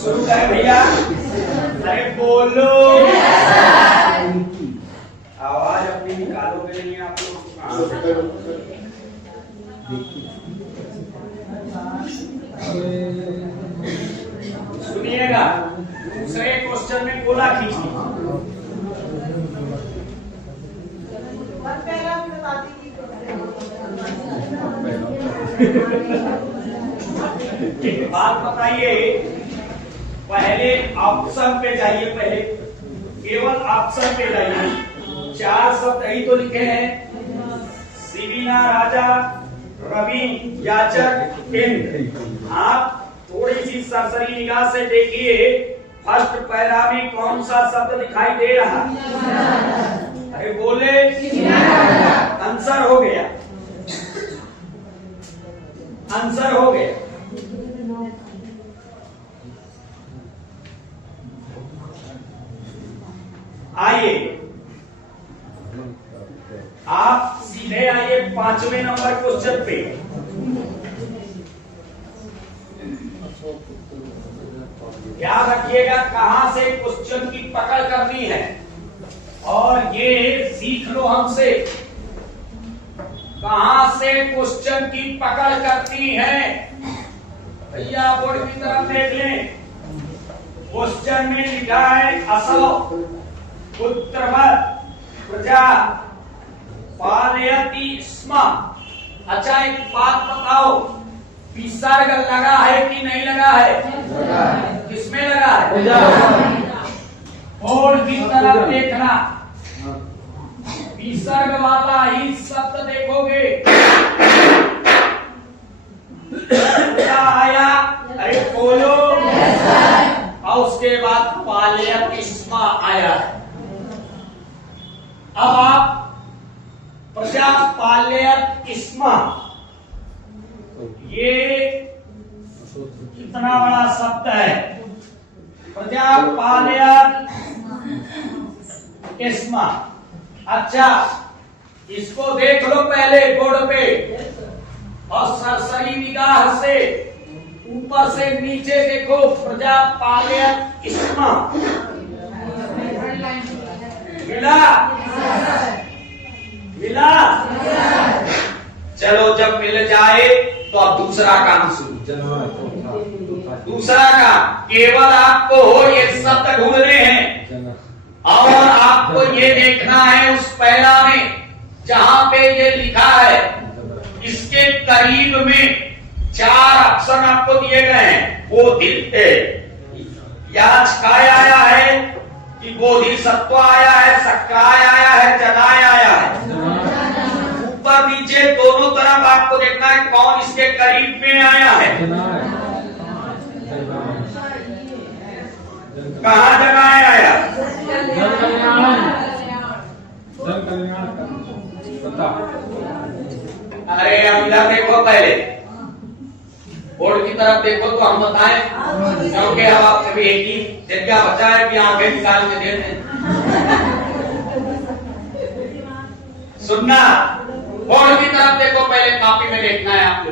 शुरू करें भैया। अरे बोलो। आवाज अपनी निकालोगे नहीं आप लोग। सुनिएगा, दूसरे क्वेश्चन में गोला खींचिए। एक बात बताइए, पहले ऑप्शन पे जाइए, पहले केवल ऑप्शन पे जाइए। 4 शब्द यही तो लिखे हैं, सिविना, राजा, रवि, याचक, केंद्र। आप थोड़ी सी सरसरी निगाह से देखिए, फर्स्ट पैरा में कौन सा शब्द दिखाई दे रहा? अरे बोले, आंसर हो गया, आंसर हो गया। आइए आप सीधे आइए 5वें नंबर क्वेश्चन पे। याद रखिएगा कहां से क्वेश्चन की पकड़ करनी है, और ये सीख लो हमसे, कहां से क्वेश्चन की पकड़ करती है। भैया बोर्ड की तरफ देख लें, क्वेश्चन में लिखा है असौ पुत्रवत् प्रजा पालयति स्म। अच्छा एक बात बताओ, विसर्ग लगा है कि नहीं लगा है? किसमें लगा है? बोर्ड की तरफ देखना, विसर्ग वाला ही शब्द देखोगे। क्या आया? अरे बोलो। और उसके बाद पालयति स्म आया। अब आप प्रजा पालयति स्म, ये कितना बड़ा शब्द है, प्रजा पालयति स्म। अच्छा इसको देख लो पहले बोर्ड पे, और सरसरी निगाह से ऊपर से नीचे देखो, प्रजा पालयति स्म। मिला? मिला? चलो जब मिल जाए तो अब दूसरा काम शुरू। दूसरा काम केवल आपको ये शब्द ढूंढने हैं, और आपको ये देखना है उस पैरा में जहां पे ये लिखा है, इसके करीब में 4 ऑप्शन आपको दिए गए हैं। बोधिर याचकाय आया है कि बोधिसत्व आया है, सक्राय आया है, जनाय आया है। ऊपर नीचे दोनों तरफ आपको देखना है कौन इसके करीब में आया है। कहाँ जनाय आया? अरे अमिला देखो, पहले बोर्ड की तरफ देखो तो हम बताएं, क्योंकि अब आपसे भी एक ही जगह बचा है कि आंखें निकाल के दे दें। सुनना, बोर्ड की तरफ देखो, पहले कॉपी में देखना है आपको।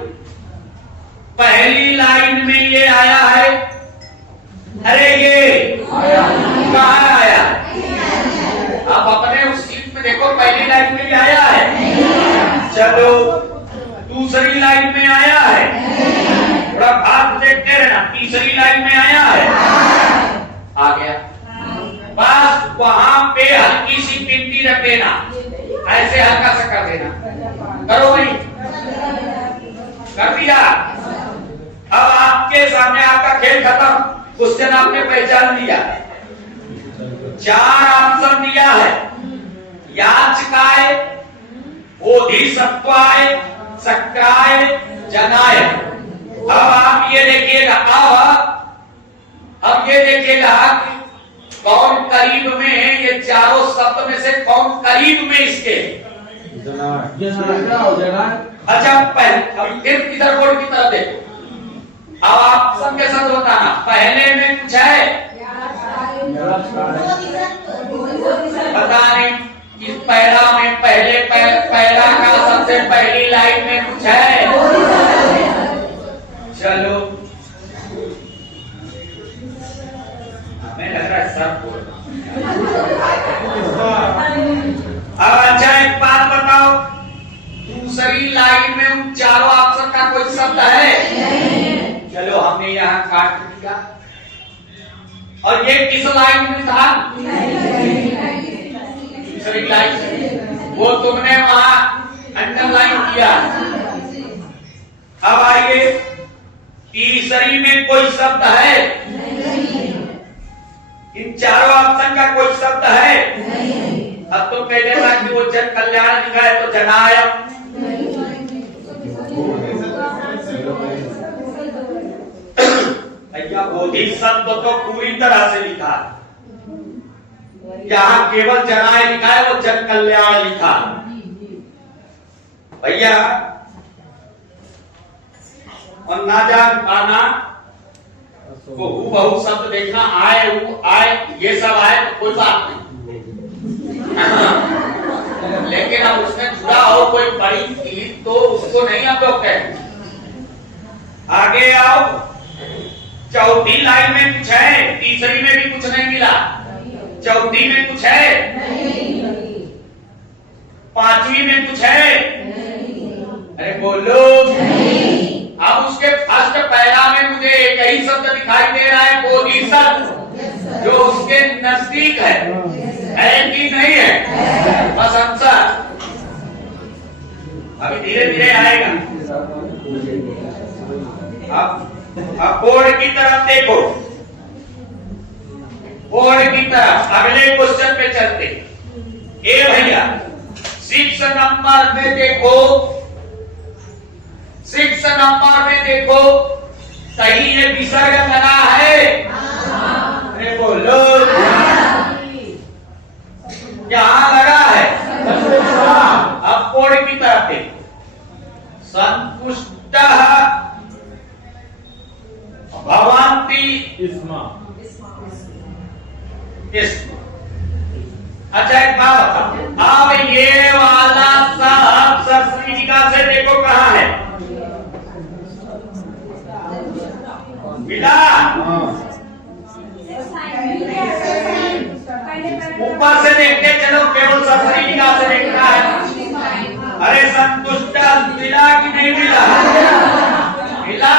पहली लाइन में ये आया है, अरे ये कहाँ आया? आप अपने उस सीट में देखो, पहली लाइन में भी आया है। चलो दूसरी लाइन में आया है, थोड़ा भाग देखते रहना, तीसरी लाइन में आया है, आ गया। बस वहां पे हल्की सी पिंडी रख देना, ऐसे हल्का सा कर देना। करो भाई, कर दिया। अब आपके सामने आपका खेल खत्म, क्वेश्चन आपने पहचान लिया। 4 ऑप्शन दिया है, याचकाय, बोधिसत्वाय, सक्राय, जनाय। अब आप ये देखिएगा, अब ये देखिएगा कौन करीब में है, ये चारों शब्द में से कौन करीब में इसके। अच्छा पहले फिर इधर बोर्ड की तरफ देखो, अब आप सबके साथ बताना, पहले में कुछ है? पता नहीं इस पैरा में, पहले पैरा का सबसे पहली लाइन में कुछ है? चलो सर बोल। अब अच्छा एक बात बताओ, दूसरी लाइन में उन चारों ऑप्शन का कोई शब्द है? चलो हमने यहाँ काट दिया। और ये किस लाइन में था? दूसरी लाइन, वो तुमने वहां अंडरलाइन किया। अब आइए, तीसरी में कोई शब्द है? इन चारों ऑप्शन का कोई शब्द है? अब तो कह देगा कि वो जन कल्याण लिखा है तो जनाय। भैया बोधिसत्व तो पूरी तरह से लिखा है, यहाँ केवल जनाय लिखा है, वो जन कल्याण लिखा है। भैया और ना जान पाना तो हूबहू शब्द देखना, आए वो आए ये सब आए तो कोई बात नहीं, लेकिन अब उसमें जुड़ा हो कोई बड़ी चीज तो उसको नहीं हम लोग कहते। आगे आओ, चौथी लाइन में कुछ है, तीसरी में भी कुछ नहीं मिला, चौथी में कुछ है, पांचवी में कुछ है, अरे बोलो। अब उसके फर्स्ट पैरा में मुझे एक ही शब्द दिखाई दे रहा है, बोधिसत्व, जो उसके नजदीक है कि नहीं है? बस आंसर अभी धीरे धीरे आएगा। अब बोर्ड की तरफ देखो, बोर्ड की तरफ अगले क्वेश्चन पे चलते। ए भैया 6 नंबर में देखो, 6 नंबर में देखो, सही ये विसर्ग लगा है? अरे बोलो, यहाँ लगा है। अब बोर्ड की तरफ देखो, संतुष्टः भवन्ति इस्मा। अच्छा एक बात बताओ, अब ये वाला सब सरस्वती से देखो कहाँ है? मिला? ऊपर से देखते चलो, केवल सरस्वती से देखना है। अरे संतुष्ट मिला कि नहीं मिला? मिला।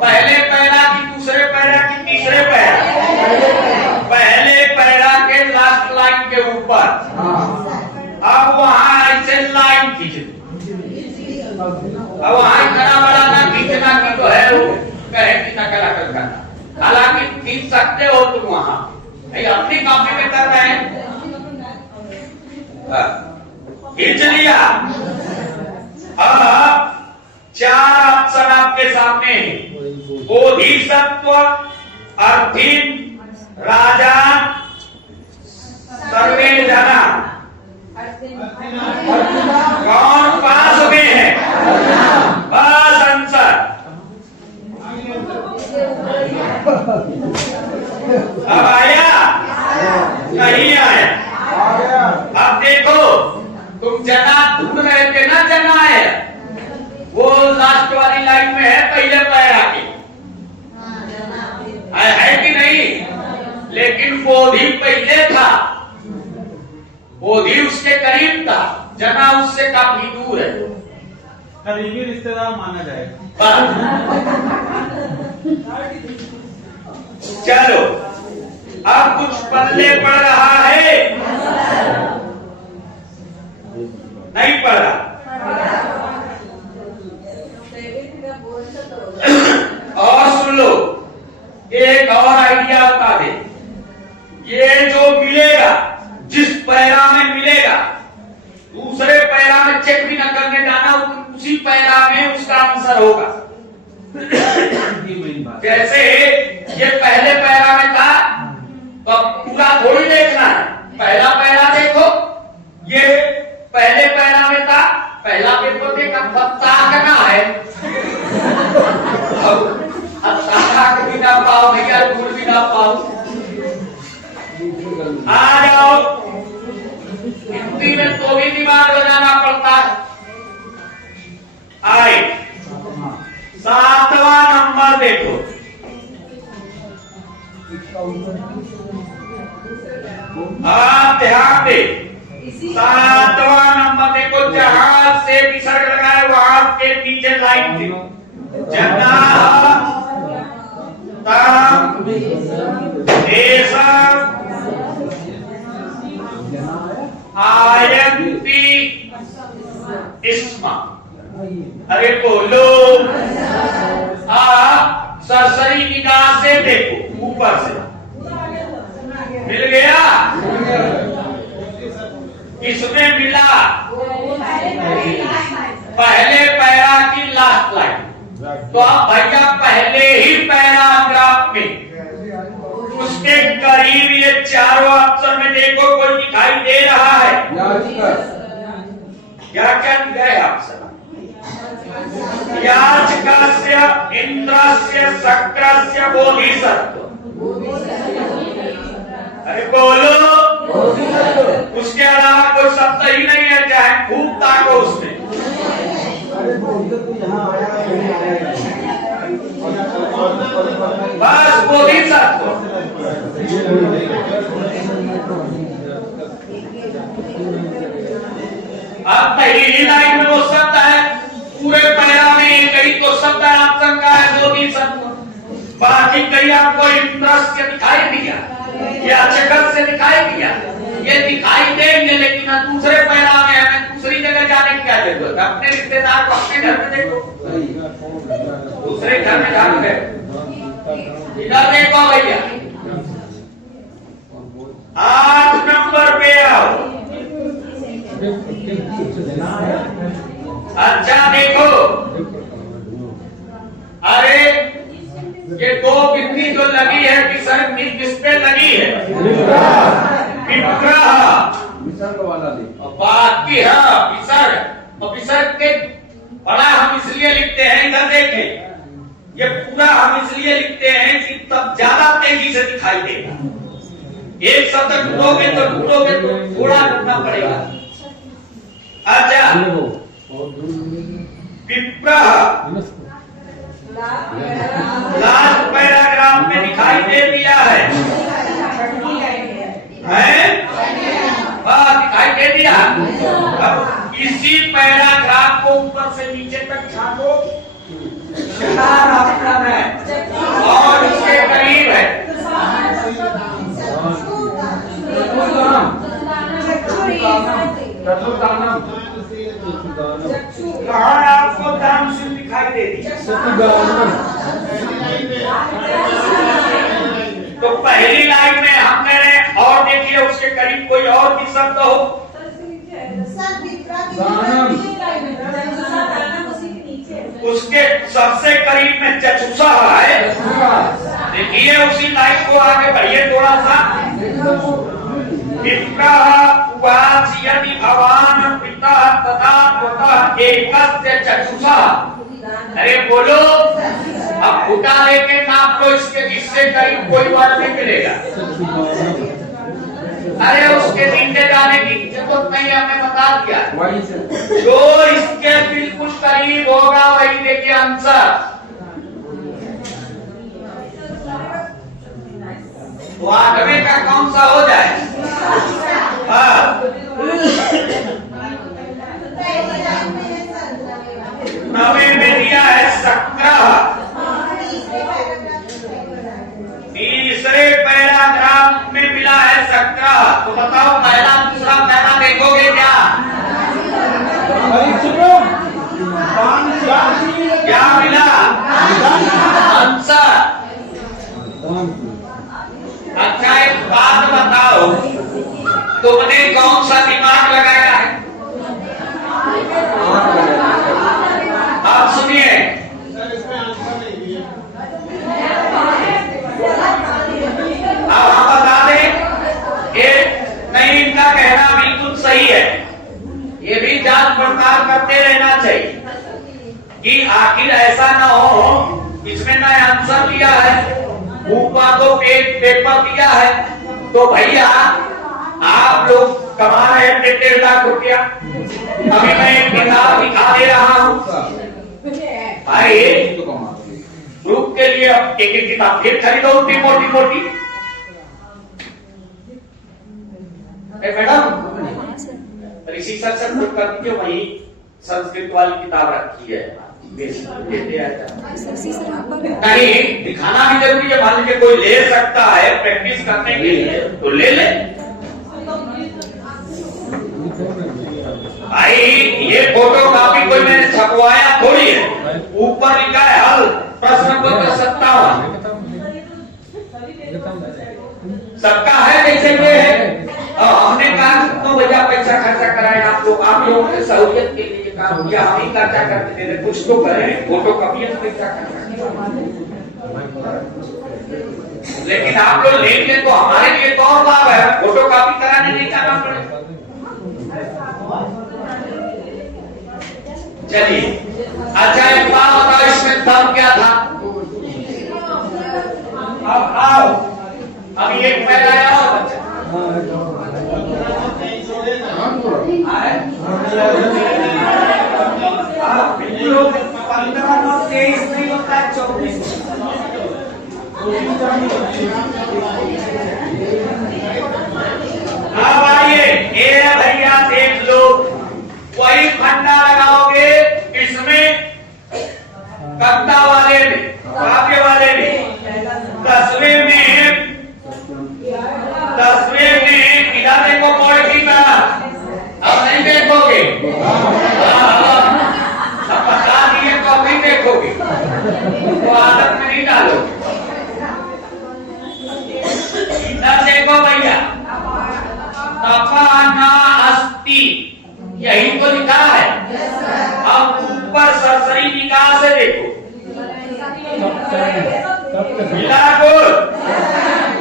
पहले पैरा की, दूसरे पैरा की, तीसरे पैरा? पहले पैरा के लास्ट लाइन के ऊपर। अब वहां ऐसे लाइन खींच, अब वहां इतना बड़ा ना खींचना की तो है वो कहे कि नकल अकल करना, हालांकि खींच सकते हो तुम वहां, अपनी कॉपी में कर रहे हैं। खींच लिया। अब 4 ऑप्शन आपके सामने है, बोधिसत्व, अर्थिन, राजा, सर्वे जना। कौन पास में है? बस आंसर। अब आया? नहीं आया। अब देखो, तुम जना ढूंढ रहे थे ना, जना है वो लास्ट वाली लाइन में है, पहले पैरा के है कि नहीं? लेकिन बोधि पहले था, बोधि उसके करीब था, जना उससे काफी दूर है, करीबी रिश्तेदार माना जाएगा। चलो अब कुछ पल्ले पड़ रहा है? नहीं पड़ा। और सुन लो, एक और आइडिया बता दे, ये जो मिलेगा, जिस पैरा में मिलेगा, दूसरे पैरा में चेक भी न करने जाना, उसी पैरा में उसका आंसर होगा। जैसे ये पहले पैरा में था तो पूरा थोड़ी देखना है, पहला पैरा देखो, ये पहले पैरा में था, पहला पेपर देखा, ताकना है। भी ना पाओ भैया, दूर भी ना पाओ। आ जाओ, हिंदी में तो भी दिमाग लगाना पड़ता है। आए 7वां नंबर देखो, आप ध्यान दे, 7वां नंबर देखो, जहाज से विसर्ग लगाए वहां के नीचे लाइन थी, जनाः ताम् देशम् आयन्ति स्म। अरे बोलो, आप सरसरी निगाह से देखो, ऊपर से मिल गया, किसमें मिला? पहले पैरा की लास्ट लाइन। तो आप भैया पहले ही पैराग्राफ में उसके करीब ये चारों अक्षर में देखो, कोई दिखाई दे रहा है क्या? क्या दिखा है अक्षर? याचकस्य इंद्रस्य शक्रस्य बोधिसत्व। अरे बोलो, उसके अलावा कोई शब्द ही नहीं है, चाहे खूब ताको उसमें। बस बोधिसत्व। अब पहली लाइन में वो शब्द है, पूरे पैरा में एक ही तो शब्द है ऑप्शन का है, बोधिसत्व। बाकी कहीं आपको इंद्रस से दिखाई दिया या जगत से दिखाई दिया, ये दिखाई देंगे, लेकिन दूसरे पैरा में हमें दूसरी जगह जाने की क्या जरूरत है? अपने रिश्तेदार को अपने घर में देखो, दूसरे घर में जाने गए, इधर देखो भैया। 8 नंबर पे आओ। अच्छा देखो, अरे ये दो बिंदी जो लगी है, विसर्ग किस पे लगी है? विग्रह। बाकी है विसर्ग, और विसर्ग के बड़ा हम इसलिए लिखते हैं, इधर देखें, ये पूरा हम इसलिए लिखते हैं कि तब ज्यादा तेजी से दिखाई देगा। एक शब्द ढूंढोगे तो थोड़ा ढूंढना पड़ेगा। अच्छा, विग्रह लास्ट पैराग्राफ में दिखाई दे दिया है? दिखाई दे दिया। अब इसी पैराग्राफ को ऊपर से नीचे तक छापो, 4 ऑप्शन है और इसके करीब है। कहाँ आपको दान से दिखाई दे दी? तो पहली लाइन में हम कह रहे हैं, और देखिए उसके करीब कोई और भी शब्द हो। उसके सबसे करीब में चचुसा है, देखिए उसी लाइन को आगे बढ़िए थोड़ा सा। उवाच यदि भवान पिता तथा त्वतः एकस्य चक्षुषा। अरे बोलो, अब फुटा लेके नाप लो, इससे करीब कोई बात नहीं मिलेगा। अरे उसके नीचे जाने की जरूरत नहीं, हमें बता दिया। जो इसके बिल्कुल करीब होगा वही देखिए आंसर। तो आठवें का कौन सा हो जाए? नवे में दिया है शक्रः, तीसरे पैराग्राफ में मिला है शक्रः। तो बताओ पहला दूसरा पहला देखोगे क्या? क्या मिला आंसर? अच्छा एक बात बताओ, तुमने कौन सा दिमाग लगाया है? आप सुनिए, अब हम बता दें कि नहीं, इनका कहना बिल्कुल सही है। ये भी जांच पड़ताल करते रहना चाहिए कि आखिर ऐसा ना हो इसमें ना आंसर दिया है, ऊपर तो पेपर दिया है, तो भैया आप लोग कमा रहे हैं 1.5 लाख रुपया। अभी मैं एक किताब दिखा दे रहा हूँ भाई, ग्रुप के लिए अब एक एक किताब फिर खरीदो उतनी मोटी मोटी। मैडम ऋषि सर से ग्रुप कर दीजिए, वही संस्कृत वाली किताब रखी है, नहीं दिखाना भी जरूरी है। मान लीजिए कोई ले सकता है प्रैक्टिस करने के लिए तो ले ले। भाई ये फोटो कॉपी कोई मैंने छपवाया थोड़ी है, ऊपर लिखा है हल प्रश्न पत्र 57 सबका है जैसे ये है। हमने कहा तो भैया पैसा खर्चा कराए आप लोगों की सहूलियत के लिए काम किया, हम ही खर्चा करते थे, कुछ तो करें, फोटो कॉपी पैसा खर्चा। लेकिन आप लोग लेंगे तो हमारे लिए तो और लाभ है, फोटो कॉपी कराने नहीं जाना पड़ेगा। चलिए अच्छा एक बात बताओ, इसमें दम क्या था? अब आओ, अभी एक पैर आया हो बच्चा बिल्कुल 15 नहीं होता है 24। अब आइए ये भैया देख लो, वही फंडा लगाओगे इसमें कविता वाले में, काव्य वाले में, 10वें में इधर देखो बोर्ड की तरह, अब नहीं देखोगे, अब बता दिए तो अब नहीं देखोगे, तो आदत में नहीं डालोगे। इधर देखो भैया, तपाना अस्ति यही तो लिखा है। अब ऊपर सरसरी निकाह से देखो,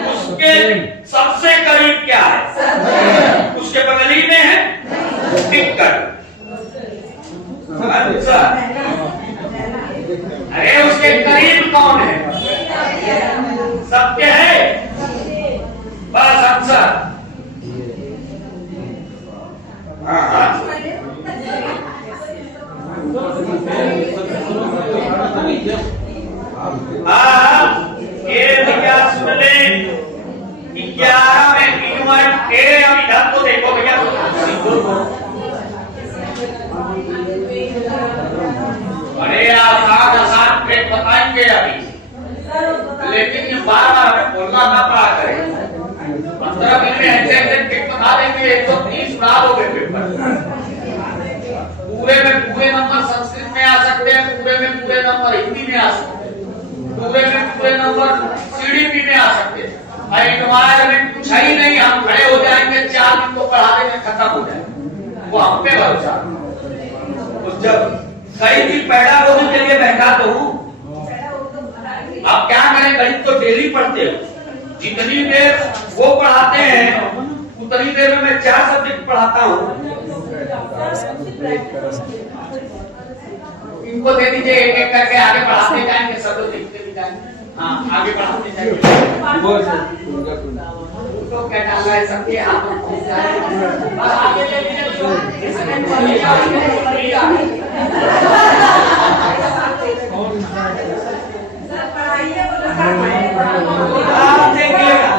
उसके सबसे करीब क्या है? उसके बगल ही में है टिक्कर। अच्छा अरे उसके करीब कौन है? सत्य है बस आंसर। ये भैया सुन ले, 11 में इनवर्ट ए, अब इधर तो देखो भैया, अरे आसान ट्रिक बताएंगे अभी, लेकिन ये बार बार हमें बोलना ना पड़ा करे। 15 मिनट में ऐसे ट्रिक बता देंगे, 130 उड़ा दोगे पेपर। पूरे में पूरे नंबर संस्कृत में आ सकते हैं, पूरे में पूरे नंबर हिंदी में आ सकते हैं, पूरे में पूरे नंबर सीडीपी में आ सकते हैं। एनवायरमेंट कुछ है ही नहीं, हम खड़े हो जाएंगे 4 दिन को पढ़ा देंगे, खत्म हो जाएगा, वो हम पे भरोसा। तो जब कई दिन पैदा होने के लिए बैठा तो हूँ, आप क्या करें, गणित तो डेली पढ़ते हो, जितनी देर वो पढ़ाते हैं उतनी देर में मैं 4 सब्जेक्ट पढ़ाता हूँ। इनको दे दीजिए, एक एक करके आगे बढ़ाते जाएंगे, सब लोग लिखते भी जाएंगे। हाँ आगे बढ़ाते जाएंगे। तो क्या डाला है सबके हाथों में, देखिएगा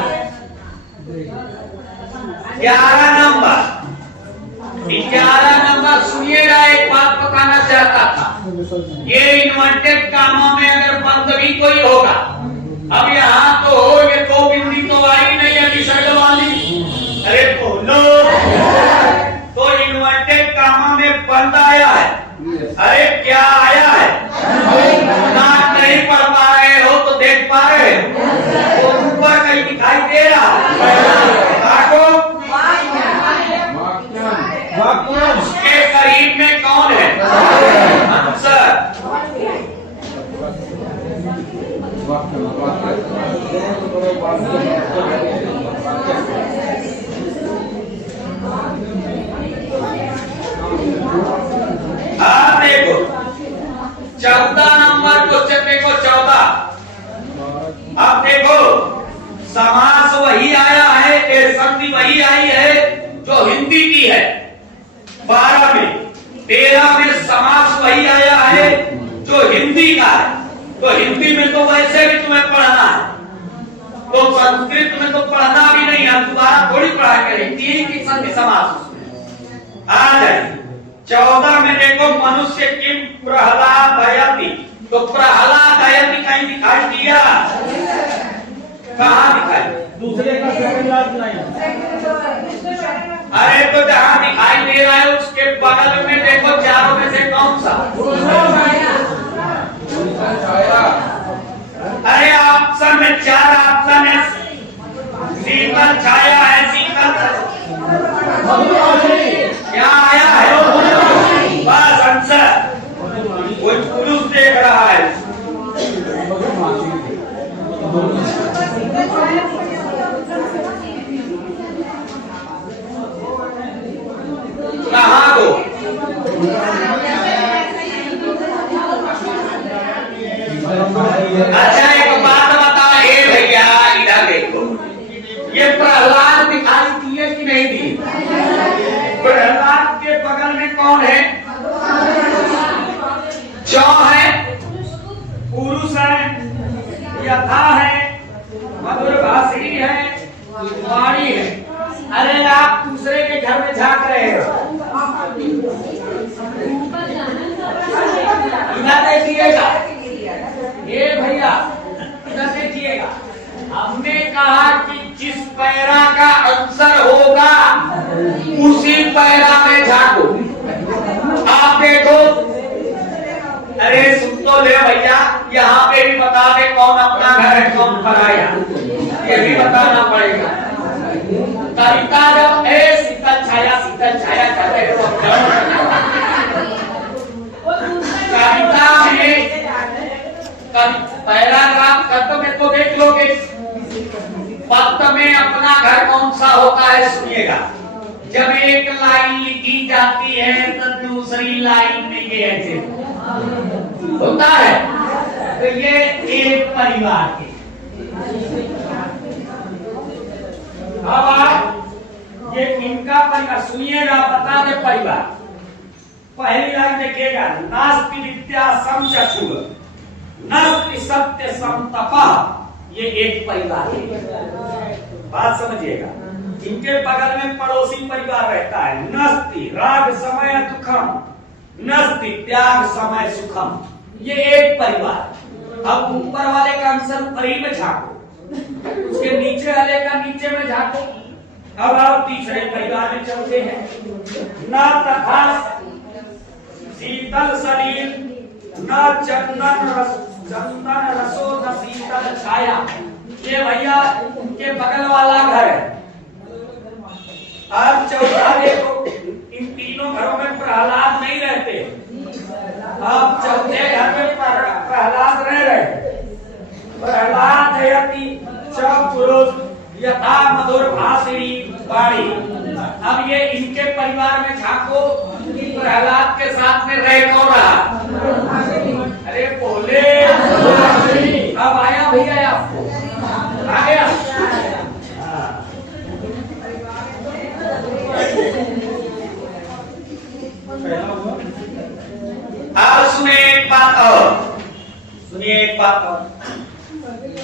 11 नंबर सुनिएगा, एक बात बताना चाहता था, ये इन्वर्टेड कामा में अगर बंद भी कोई होगा, अब यहाँ तो ये 2 बिंदी तो आई नहीं है विसर्ग वाली, अरे बोलो, तो इन्वर्टेड कामा में बंद आया है, अरे क्या आया है? नाक नहीं पढ़ पा रहे हो तो देख पा रहे हो, वो ऊपर कहीं दिखाई दे रहा है, उसके करीब में कौन है? आंसर देखो 14 नंबर क्वेश्चन देखो 14। अब देखो समास वही आया है, संधि वही आई है जो हिंदी की है 12 में, 13 में समास वही आया है जो हिंदी का है, तो हिंदी में तो वैसे भी तुम्हें पढ़ना है, तो संस्कृत में तो पढ़ना भी नहीं है, दोबारा थोड़ी पढ़ा करें। तीन की संधि समास आ जाए। 14 में देखो मनुष्य किम प्रहलादयति, तो प्रहलादयति कहीं दिखाई दिया? कहाँ दिखाई? दूसरे का सेकंड लास्ट लाइन। अरे तो जहाँ दिखाई दे रहा है उसके बगल में देखो, चारों में से कौन सा? अरे ऑप्शन में 4 ऑप्शन है। शीतल छाया है, शीतल क्या आया है? बस आंसर। कोई पुरुष देख रहा है। कहाँ को? अच्छा एक बात बताओ, ए भैया इधर देखो, ये प्रहलाद दिखाई दिए कि नहीं दिए? प्रहलाद के बगल में कौन है? जौ है, पुरुष है, यथा है, मधुर भाषी है, वाणी है। अरे आप दूसरे के घर में झांक रहे हो। इधर देखिएगा, ये भैया इधर देखिएगा। हमने कहा कि जिस पैरा का आंसर होगा उसी पैरा में झांको। आप देखो, अरे सुन तो ले भैया, यहाँ पे भी बता दे कौन अपना घर है कौन पराया, ये भी बताना पड़ेगा। कविता जब शीतल छाया कर रहे हो, कविता में पैराग्राफ खत्म में तो देख लोगे, पद में अपना घर कौन सा होता है सुनिएगा। जब एक लाइन लिखी जाती है तो दूसरी लाइन में ये ऐसे होता है। तो ये एक परिवार के, अब आप ये इनका परिवार सुनिएगा, बता दे परिवार। पहली लाइन देखिएगा, नास्ति विद्या समचक्षु नास्ति सत्य समतपः, ये एक परिवार है। बात समझिएगा। इनके बगल में पड़ोसी परिवार रहता है। नस्ति राग समय दुखम, नस्ति त्याग समय सुखम, ये एक परिवार। अब ऊपर वाले का आंसर ऊपर ही में झांको, उसके नीचे वाले का नीचे में झांको। अब आप तीसरे परिवार में चलते हैं। न तथा शीतल शरीर, न चंदन रसो, न शीतल छाया, ये भैया उनके बगल वाला घर है। अब चौथा देखो, इन तीनों घरों में प्रहलाद नहीं रहते। अब चौथे घर में प्रहलाद रह रहे। प्रहलाद यति च पुरुष यथा मधुर भाषिणी वाणी। अब ये इनके परिवार में झांको, प्रहलाद के साथ में रह कौन रहा? अरे बोले, अब आया भैया, आ गया। अब सुनिए एक बात और, सुनिए एक बात और।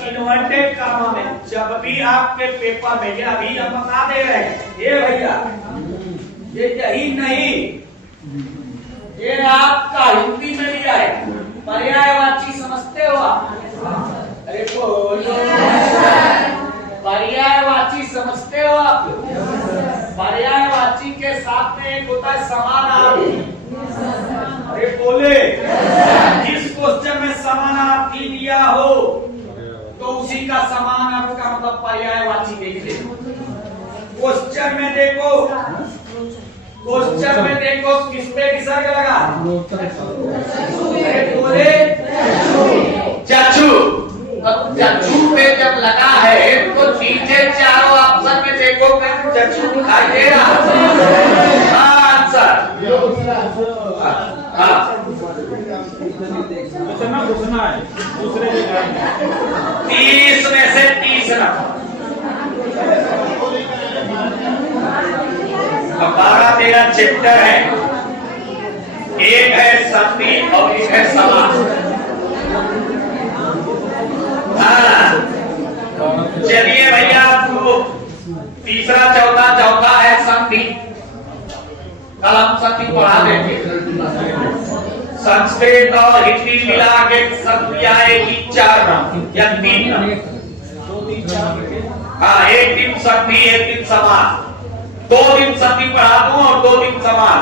इन्वर्टेड कामा में जब भी आपके पेपर में, अभी हम बता दे रहे हैं, ये भैया ये यही नहीं, ये आपका हिंदी में लिया है। पर्यायवाची समझते हो आप? अरे बोलो, पर्यायवाची समझते हो आप? पर्यायवाची के साथ में एक होता है समानार्थी। अरे बोले, जिस क्वेश्चन में समानार्थी दिया हो तो उसी का समान अर्थ का मतलब पर्यायवाची देख ले। क्वेश्चन में देखो, क्वेश्चन में देखो किस पे विसर्ग लगा? अरे बोले चक्षु, चक्षु पे जब लगा है तो नीचे चारों ऑप्शन में देखो चक्षु दिखाई दे रहा है। आंसर घुसना है दूसरे जगह। 30 में से 30 नंबर। 12-13 चैप्टर है, एक है संधि और एक है समास। हाँ, चलिए भैया आपको तीसरा चौथा है संधि। कल हम संधि पढ़ा देंगे। संस्कृत और हिंदी मिला के संधि आएगी 4 या 3। हाँ, एक दिन संधि, एक दिन समास। 2 दिन संधि पढ़ा दूं और 2 दिन समास।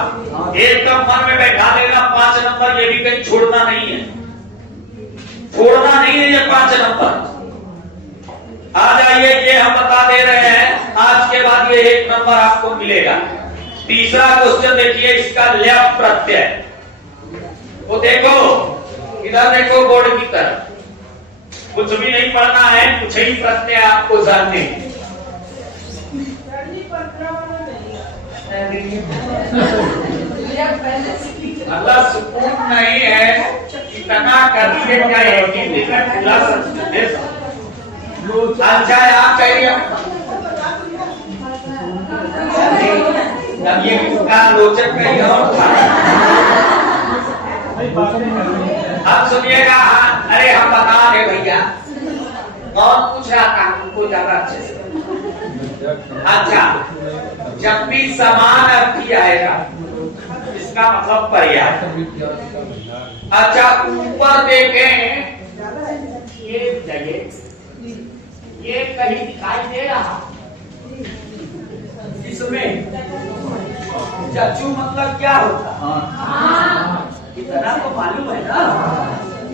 एकदम मन में बैठा लेना 5 नंबर, ये भी कहीं छोड़ना नहीं है, छोड़ना नहीं है ये 5 नंबर। आ जाइए, ये हम बता दे रहे हैं। आज के बाद ये 1 नंबर आपको मिलेगा। तीसरा क्वेश्चन देखिए, इसका ल्यप प्रत्यय। वो देखो, इधर देखो बोर्ड की तरफ, कुछ भी नहीं पढ़ना है, कुछ ही प्रत्यय आपको जानने। अल्लाह सुकून नहीं है, इतना कर लिए क्या है कि लेकर खुला संस्कृत। अच्छा है, आप कहिए अब ये का लोचक कहीं और था। अब सुनिएगा, अरे हम बता रहे भैया, कौन पूछ रहा था उनको ज्यादा अच्छे से। अच्छा, जब भी समान अर्थी आएगा इसका मतलब पर्याय। अच्छा, ऊपर देखें, ये कहीं दिखाई दे रहा इसमें चक्षु मतलब क्या होता, इतना तो मालूम है ना।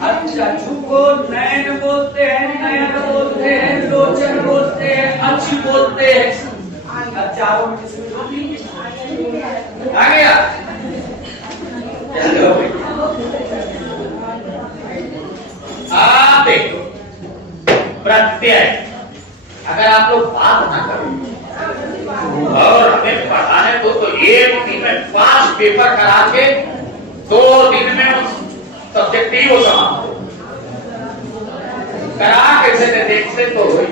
अब चक्षु को नयन बोलते हैं, नयन बोलते हैं, लोचन बोलते हैं, अच्छी बोलते हैं। चारों में आ गया। चलो आप देखो, प्रत्यय अगर आप लोग बात ना करो और हमें पढ़ाने दो तो एक दिन में 5 पेपर करा के 2 दिन में सब्जेक्ट ही वो समाप्त हो। करा कैसे देखते तो वही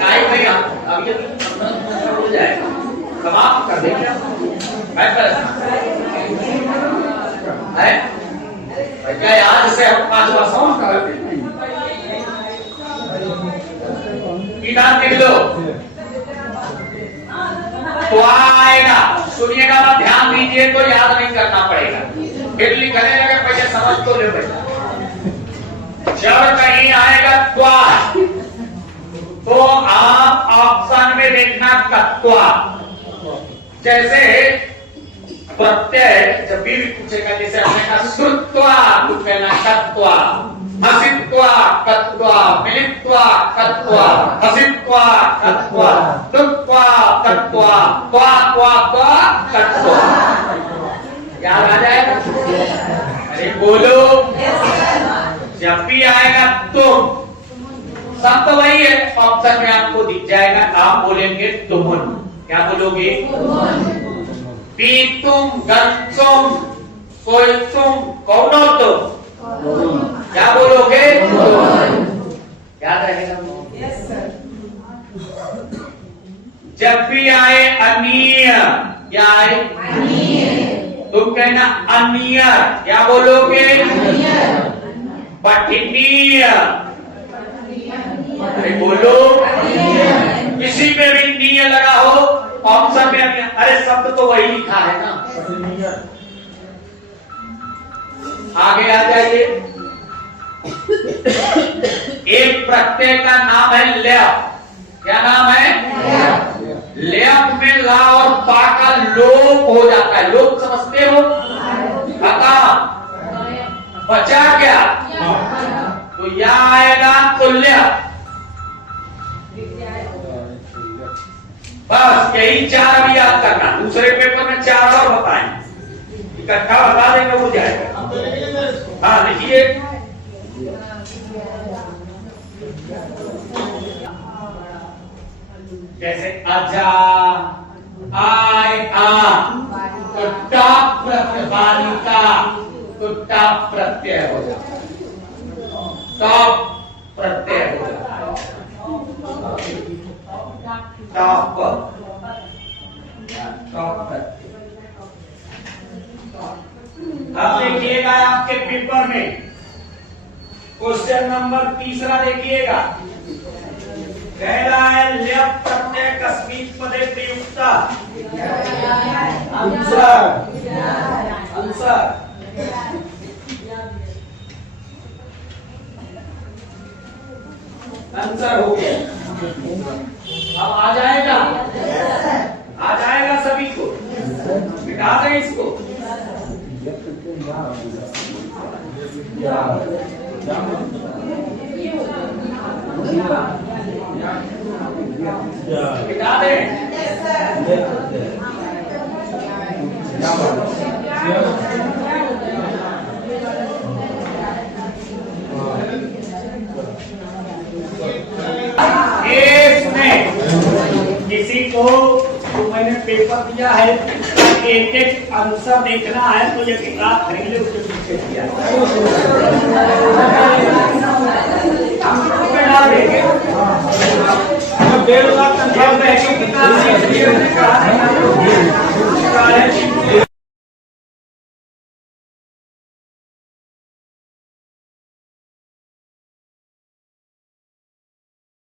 नहीं, अब ये हो जाएगा, समाप्त कर देंगे है। क्या आज से हम 5 वर्षों कर देते लिख लो तो आएगा। सुनिएगा, मत ध्यान दीजिए, तो याद नहीं करना पड़ेगा, फिर लिखने लगे पहले समझ तो ले भैया। जब कहीं आएगा त्वा तो आप ऑप्शन में देखना तत्वा। जैसे प्रत्यय जब भी पूछेगा, जैसे हमने कहा श्रुत्वा, कुछ कहना तत्वा, हसित्वा तत्वा, मिलित्वा तत्वा, हसित्वा तत्वा, तुत्वा तत्वा, त्वा त्वा त्वा तत्वा। याद आ जाएगा? अरे बोलो, जब भी आएगा तुम, सब तो वही है, ऑप्शन में आपको दिख जाएगा। आप बोलेंगे तुमुन, क्या बोलोगे? पीतुम, गंतुम, सोयतुम, कौनो तुम, क्या बोलोगे? याद रहेगा? Yes sir. जब भी आए अनीय, क्या आए? तुम कहना अनीय, क्या बोलोगे? पठनीय, अरे बोलो, किसी में भी नीय लगा हो ऑप्शन में, अरे शब्द तो वही लिखा है ना। आगे आ जाइए। एक प्रत्यय का नाम है ल्यप। क्या नाम है? ल्यप में ला और पा का लोप हो जाता है। लोप समझते हो? बचा क्या? तो या आएगा तो ल्यप। बस यही 4 अभी याद करना, दूसरे पेपर में 4 और बताएं, इकट्ठा बता देंगे हो जाएगा। हाँ लिखिए, जैसे अजा, आय, आ, तो टाप प्रत्यय, बालिका तो टाप प्रत्यय हो जाता है, टॉप प्रत्यय हो जाता है, टॉप प्रत्यय। अब देखिएगा आपके पेपर में क्वेश्चन नंबर 3 देखिएगा, कह रहा है ल्यप प्रत्यय कस्मिन् पदे प्रयुक्ता। आंसर आंसर हो गया। अब आ जाएगा सभी को, मिटा दें इसको। मिटा दें। किसी को तो मैंने पेपर दिया है, एक एक आंसर देखना है तो ये किताब खरीद ले, उसके पीछे दिया है।